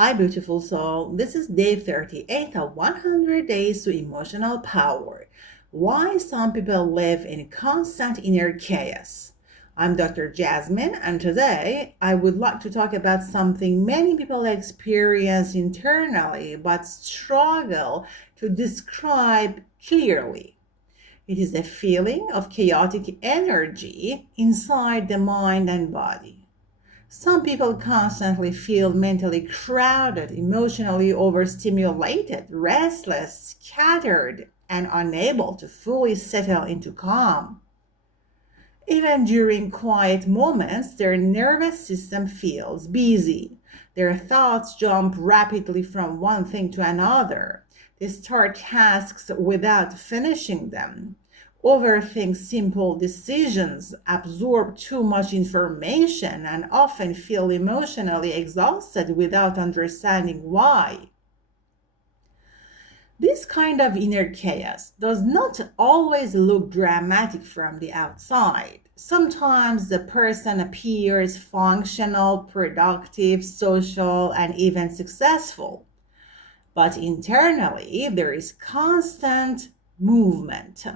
Hi, beautiful soul. This is day 38 of 100 Days to Emotional Power. Why some people live in constant inner chaos. I'm Dr. Jasmine, and today I would like to talk about something many people experience internally but struggle to describe clearly. It is a feeling of chaotic energy inside the mind and body. Some people constantly feel mentally crowded, emotionally overstimulated, restless, scattered, and unable to fully settle into calm. Even during quiet moments, their nervous system feels busy. Their thoughts jump rapidly from one thing to another. They start tasks without finishing them, overthink simple decisions, absorb too much information, and often feel emotionally exhausted without understanding why. This kind of inner chaos does not always look dramatic from the outside. Sometimes the person appears functional, productive, social, and even successful. But internally, there is constant movement.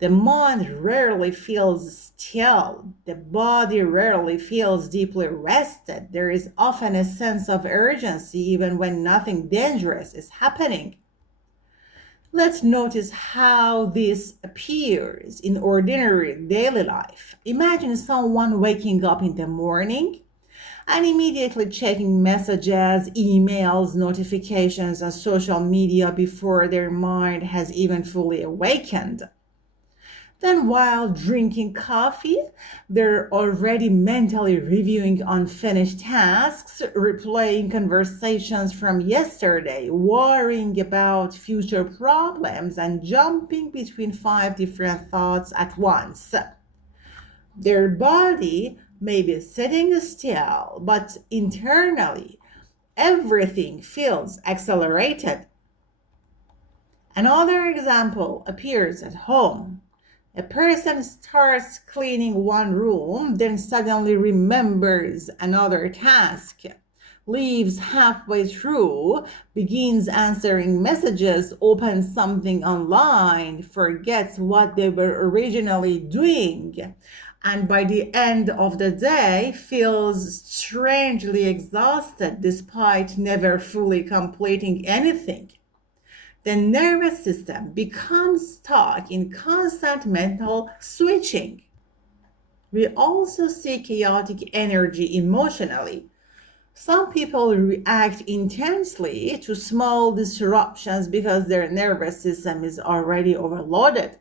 The mind rarely feels still. The body rarely feels deeply rested. There is often a sense of urgency even when nothing dangerous is happening. Let's notice how this appears in ordinary daily life. Imagine someone waking up in the morning and immediately checking messages, emails, notifications, and social media before their mind has even fully awakened. Then, while drinking coffee, they're already mentally reviewing unfinished tasks, replaying conversations from yesterday, worrying about future problems, and jumping between five different thoughts at once. Their body may be sitting still, but internally, everything feels accelerated. Another example appears at home. A person starts cleaning one room, then suddenly remembers another task, leaves halfway through, begins answering messages, opens something online, forgets what they were originally doing, and by the end of the day feels strangely exhausted despite never fully completing anything. The nervous system becomes stuck in constant mental switching. We also see chaotic energy emotionally. Some people react intensely to small disruptions because their nervous system is already overloaded.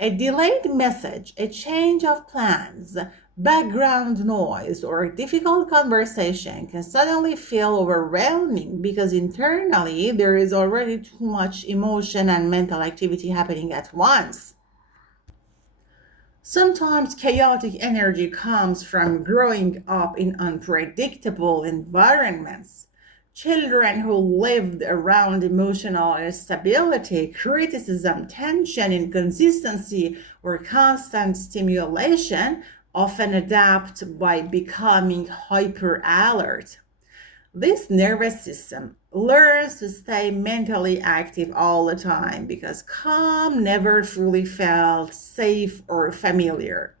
A delayed message, a change of plans, background noise, or a difficult conversation can suddenly feel overwhelming because internally there is already too much emotion and mental activity happening at once. Sometimes chaotic energy comes from growing up in unpredictable environments. Children who lived around emotional instability, criticism, tension, inconsistency, or constant stimulation often adapt by becoming hyper alert. This nervous system learns to stay mentally active all the time because calm never fully felt safe or familiar.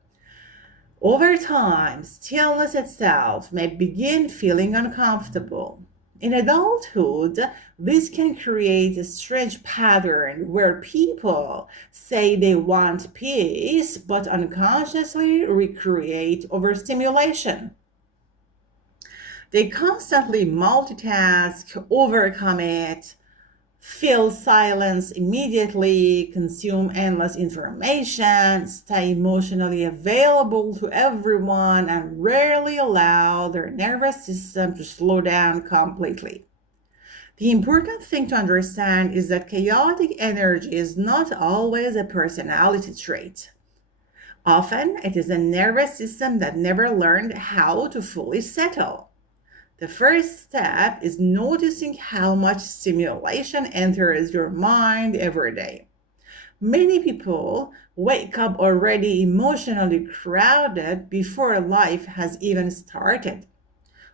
Over time, stillness itself may begin feeling uncomfortable. In adulthood, this can create a strange pattern where people say they want peace but unconsciously recreate overstimulation. They constantly multitask, overcommit, fill silence immediately, consume endless information, stay emotionally available to everyone, and rarely allow their nervous system to slow down completely. The important thing to understand is that chaotic energy is not always a personality trait. Often, it is a nervous system that never learned how to fully settle. The first step is noticing how much stimulation enters your mind every day. Many people wake up already emotionally crowded before life has even started.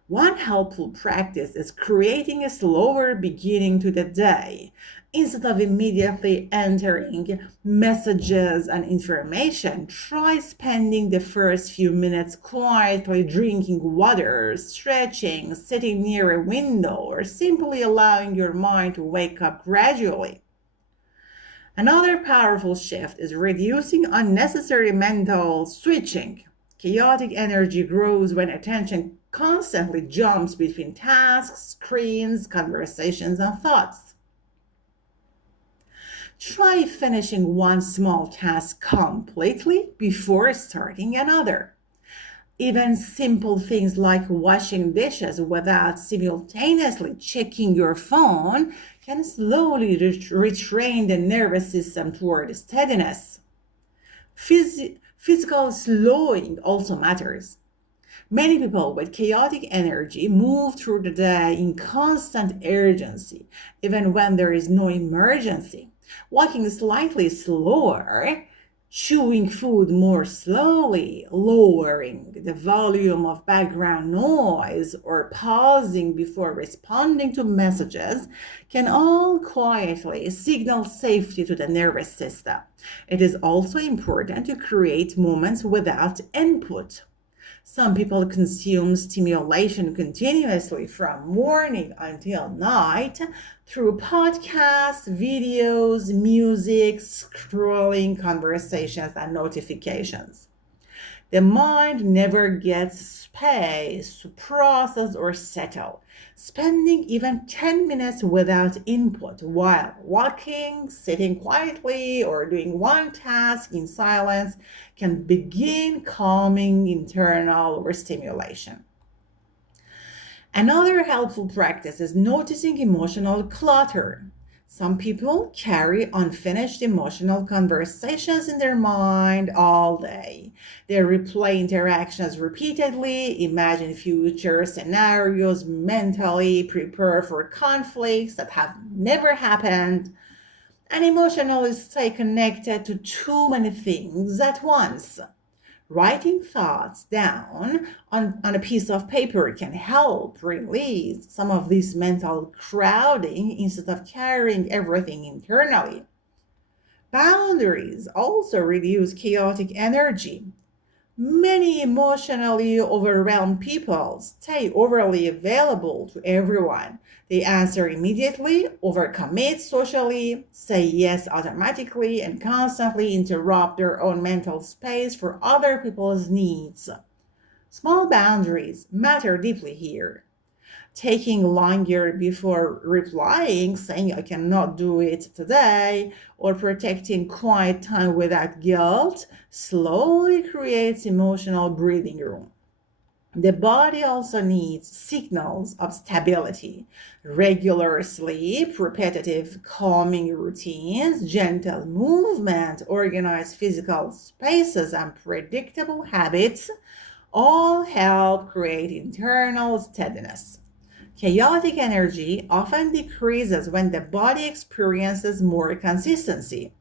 One helpful practice is creating a slower beginning to the day. Instead of immediately entering messages and information, try spending the first few minutes quietly drinking water, stretching, sitting near a window, or simply allowing your mind to wake up gradually. Another powerful shift is reducing unnecessary mental switching. Chaotic energy grows when attention constantly jumps between tasks, screens, conversations, and thoughts. Try finishing one small task completely before starting another. Even simple things like washing dishes without simultaneously checking your phone can slowly retrain the nervous system toward steadiness. Physical slowing also matters. Many people with chaotic energy move through the day in constant urgency, even when there is no emergency. Walking slightly slower, chewing food more slowly, lowering the volume of background noise, or pausing before responding to messages can all quietly signal safety to the nervous system. It is also important to create moments without input. Some people consume stimulation continuously from morning until night through podcasts, videos, music, scrolling, conversations, and notifications. The mind never gets space to process or settle. Spending even 10 minutes without input while walking, sitting quietly, or doing one task in silence can begin calming internal overstimulation. Another helpful practice is noticing emotional clutter. Some people carry unfinished emotional conversations in their mind all day. They replay interactions repeatedly, imagine future scenarios mentally, prepare for conflicts that have never happened, and emotionally stay connected to too many things at once. Writing thoughts down on a piece of paper can help release some of this mental crowding instead of carrying everything internally. Boundaries also reduce chaotic energy. Many emotionally overwhelmed people stay overly available to everyone. They answer immediately, overcommit socially, say yes automatically, and constantly interrupt their own mental space for other people's needs. Small boundaries matter deeply here. Taking longer before replying, saying I cannot do it today, or protecting quiet time without guilt slowly creates emotional breathing room. The body also needs signals of stability. Regular sleep, repetitive calming routines, gentle movement, organized physical spaces, and predictable habits all help create internal steadiness. Chaotic energy often decreases when the body experiences more consistency.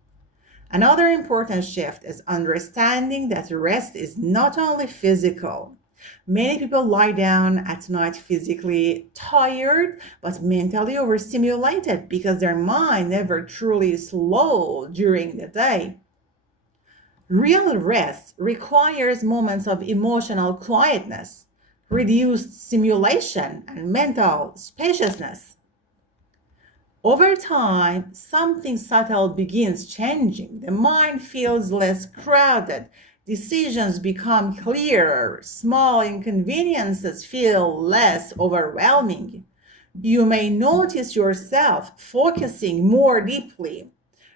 Another important shift is understanding that rest is not only physical. Many people lie down at night physically tired but mentally overstimulated because their mind never truly slowed during the day. Real rest requires moments of emotional quietness, reduced stimulation, and mental spaciousness. Over time, something subtle begins changing. The mind feels less crowded, decisions become clearer, small inconveniences feel less overwhelming. You may notice yourself focusing more deeply,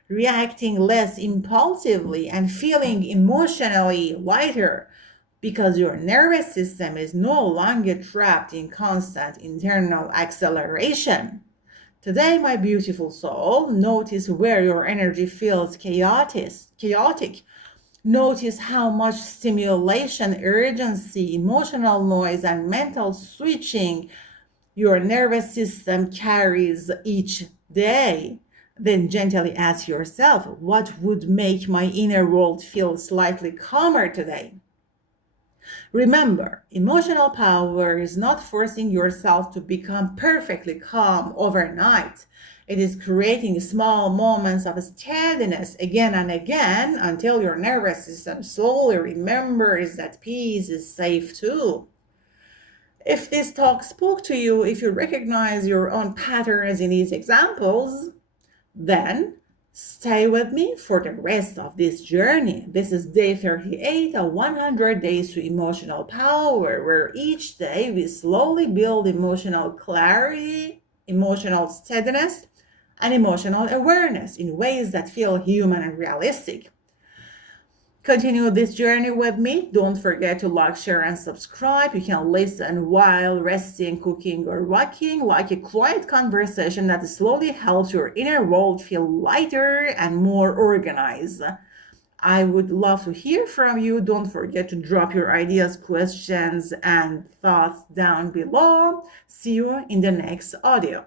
reacting less impulsively, and feeling emotionally lighter because your nervous system is no longer trapped in constant internal acceleration. Today, my beautiful soul, notice where your energy feels chaotic. Notice how much stimulation, urgency, emotional noise, and mental switching your nervous system carries each day. Then gently ask yourself, what would make my inner world feel slightly calmer today? Remember, emotional power is not forcing yourself to become perfectly calm overnight. It is creating small moments of steadiness again and again until your nervous system slowly remembers that peace is safe too. If this talk spoke to you, if you recognize your own patterns in these examples, then stay with me for the rest of this journey. This is day 38 of 100 Days to Emotional Power, where each day we slowly build emotional clarity, emotional steadiness, and emotional awareness in ways that feel human and realistic. Continue this journey with me. Don't forget to like, share, and subscribe. You can listen while resting, cooking, or walking, like a quiet conversation that slowly helps your inner world feel lighter and more organized. I would love to hear from you. Don't forget to drop your ideas, questions, and thoughts down below. See you in the next audio.